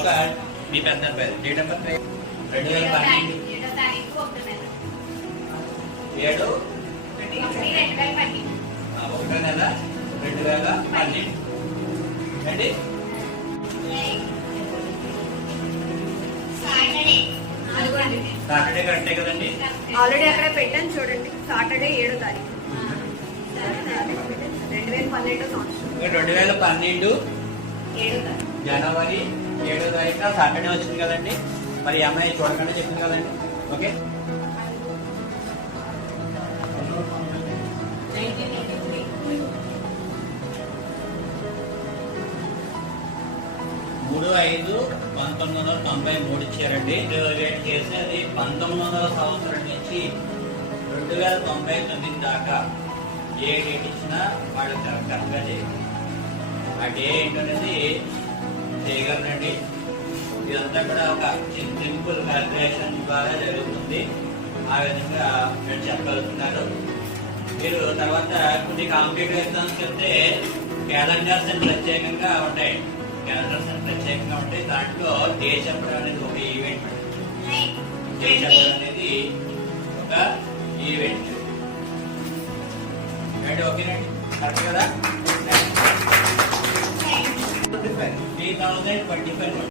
ఒక మీ పెద్ద పేరు డేట్ ఆఫ్ బర్త్ 2012 7 ఒకటో నెల 2012 అండి. సాటర్డే కరెక్టే కదండి. ఆల్రెడీ అక్కడ పెట్టాను చూడండి. సాటర్డే 7వ తారీఖు 2012 సంవత్సరం. 2012 జనవరి 7వ తారీఖున సాటర్డే వచ్చింది కదండి. మరి ఈ అమ్మాయి చూడకుండా చెప్పింది కదండి. ఓకే 3/5/1993 ఇచ్చారండి. రేట్ చేసి అది 1900 సంవత్సరం నుంచి 2099 దాకా ఏ డేట్ ఇచ్చినా వాళ్ళు కరెక్ట్గా చేయాలి. ఆ డే ఏంటనేది చేయగలరండి. ఇదంతా కూడా ఒక సింపుల్ క్యాల్కులేషన్ ద్వారా జరుగుతుంది. ఆ విధంగా నేను చెప్పగలుగుతున్నారు. మీరు తర్వాత కొన్ని కాంపిటేటివ్ ఎగ్జామ్స్ చెప్తే క్యాలెండర్స్ అని ప్రత్యేకంగా ఉంటాయి. దాంట్లో డే చెప్పడం అనేది ఒక ఈవెంట్. డే చెప్పడం అనేది ఒక ఈవెంట్ అండి. ఓకేనండి, కరెక్ట్ కదా. 3025